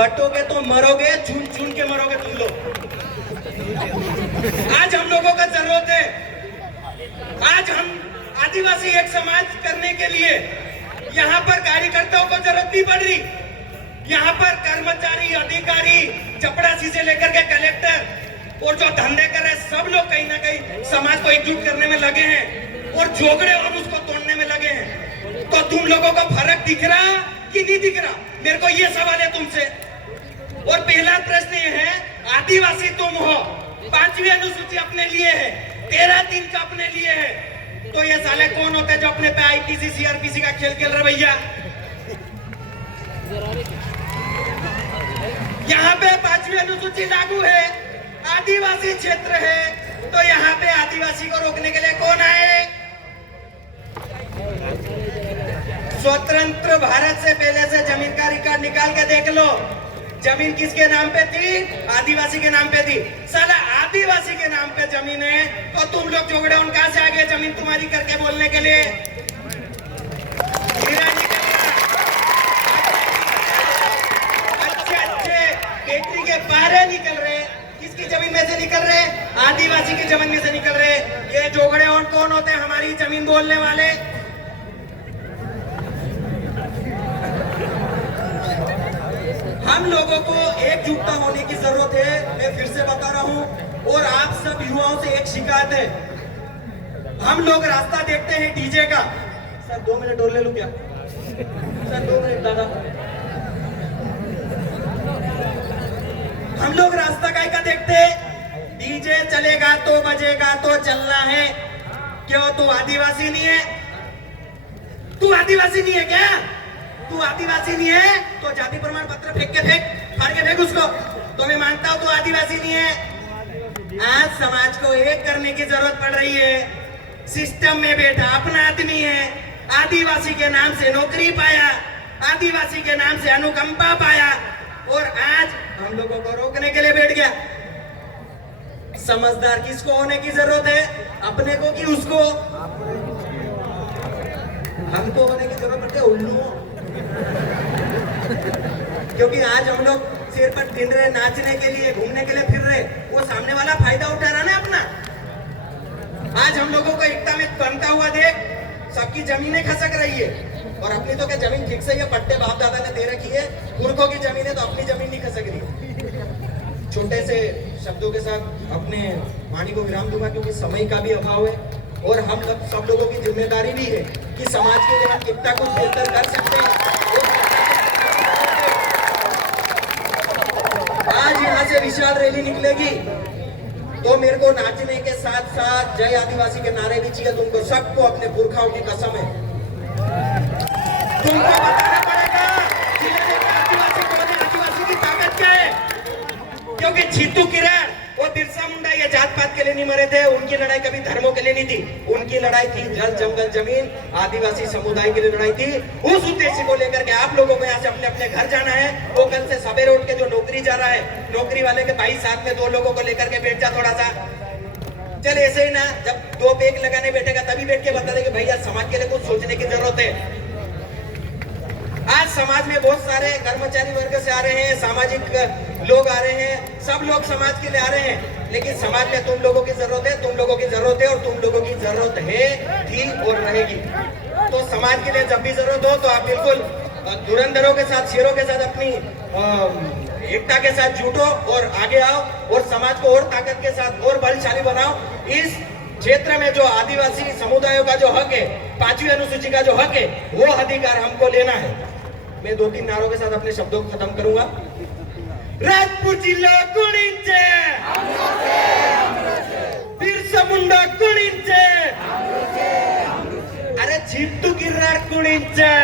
बटोगे तो मरोगे, चुन चुन के मरोगे तुम लोग। आज हम लोगों का जरूरत है, आज हम आदिवासी एक समाज करने के लिए यहाँ पर कार्यकर्ताओं को जरूरत नहीं पड़ रही। यहाँ पर कर्मचारी, अधिकारी, चपरासी से लेकर के कलेक्टर और जो धंधे कर रहे सब लोग कहीं ना कहीं समाज को एकजुट करने में लगे हैं और झोगड़े और उसको तोड़ने में लगे हैं। तो तुम लोगों को फर्क दिख रहा कि नहीं दिख रहा? मेरे को ये सवाल है तुमसे। और पहला प्रश्न ये है, आदिवासी तुम हो, 5वीं अनुसूची अपने लिए है, 13(3) का अपने लिए है, तो ये साले कौन होते हैं जो अपने पे आईपीसी सीआरपीसी का खेल खेल रहे भैया? यहाँ पे 5वीं अनुसूची लागू है, आदिवासी क्षेत्र है, तो यहाँ पे आदिवासी को रोकने के लिए कौन आए? स्वतंत्र भारत से पहले से जमीन का रिकॉर्ड निकाल के देख लो, जमीन किसके नाम पे थी? आदिवासी के नाम पे थी। साला आदिवासी के नाम पे जमीन है तो तुम लोग झगड़े उन कहां से आ गए जमीन तुम्हारी करके बोलने के लिए? अच्छे बेटी के बारे निकल रहे, किसकी जमीन में से निकल रहे? आदिवासी की जमीन में से निकल रहे। ये झगड़े उन कौन होते हैं हमारी जमीन बोलने वाले? हम लोगों को एकजुटता होने की जरूरत है। मैं फिर से बता रहा हूं, और आप सब युवाओं से एक शिकायत है, हम लोग रास्ता देखते हैं डीजे का। सर 2 मिनट और ले लूं क्या? सर 2 मिनट दादा। हम लोग रास्ता काय का देखते हैं? डीजे चलेगा तो बजेगा तो चलना है। क्यों? तू आदिवासी नहीं है? तू आदिवासी नहीं है क्या? तू आदिवासी नहीं है तो जाति प्रमाण पत्र फेंक के फेंक, फाड़ के फेंक उसको। तो मैं मानता हूं तू आदिवासी नहीं है। आज समाज को एक करने की जरूरत पड़ रही है। सिस्टम में बैठा अपना आदमी है, आदिवासी के नाम से नौकरी पाया, आदिवासी के नाम से अनुकंपा पाया, और आज हम लोगों को रोकने के लिए बैठ गया। समझदार किसको होने की जरूरत है? अपने को कि उसको? हमको होने की जरूरत पड़ती है उल्लुओं। क्योंकि आज हम लोग सिर पर गिन रहे, नाचने के लिए, घूमने के लिए फिर रहे, वो सामने वाला फायदा उठा रहा ना अपना। आज हम लोगों को एकता में बनता हुआ देख, सबकी जमीनें खसक रही है, और अपनी तो क्या जमीन ठीक से ही पट्टे बाप दादा ने दे रखी है। मूर्खों की जमीन है तो अपनी जमीन नहीं खसक रही। छोटे से शब्दों के साथ अपने वाणी को विराम दूंगा, क्योंकि समय का भी अभाव है, और हम सब लोगों की जिम्मेदारी भी है कि समाज के लिए हम कितना कुछ बेहतर कर सकते हैं। आज यहाँ से विशाल रैली निकलेगी, तो मेरे को नाचने के साथ साथ जय आदिवासी के नारे भी चाहिए। तुमको सबको अपने पुरखाओं की कसम है, तुमको बताना पड़ेगा आदिवासी कौन है, आदिवासी की ताकत क्या है। क्योंकि जीतू किरण और बिरसा मुंडा ये जात पात के लिए नहीं मरे थे, उनकी लड़ाई कभी धर्मों के लिए नहीं थी, उनकी लड़ाई थी जल जंगल जमीन, आदिवासी समुदाय के लिए लड़ाई थी। उस उद्देश्य को लेकर के आप लोगों को यहाँ से अपने अपने घर जाना है। वो कल से सवेरे उठ के जो नौकरी जा रहा है, नौकरी वाले के भाई साथ में 2 लोगों को लेकर के बैठ जा थोड़ा सा। चल ऐसे ही ना, जब 2 पेग लगाने बैठेगा तभी बैठ के बता दे कि भैया समाज के लिए कुछ सोचने की जरूरत है। आज समाज में बहुत सारे कर्मचारी वर्ग से आ रहे हैं, सामाजिक लोग आ रहे हैं, सब लोग समाज के लिए आ रहे हैं, लेकिन समाज में तुम लोगों की जरूरत है, तुम लोगों की जरूरत है, और तुम लोगों की जरूरत है, थी और रहेगी। तो समाज के लिए जब भी जरूरत हो तो आप बिल्कुल धुरंधरों के साथ, शेरों के साथ अपनी एकता के साथ जुटो और आगे आओ, और समाज को और ताकत के साथ और बलशाली बनाओ। इस क्षेत्र में जो आदिवासी समुदायों का जो हक है, 5वीं अनुसूची का जो हक है, वो अधिकार हमको लेना है। मैं 2-3 नारों के साथ अपने शब्दों को खत्म करूंगा। राजपूत जिला कुणींचे, बिरसा मुंडा कुणींचे, अरे जीतू किरण कुणींचे।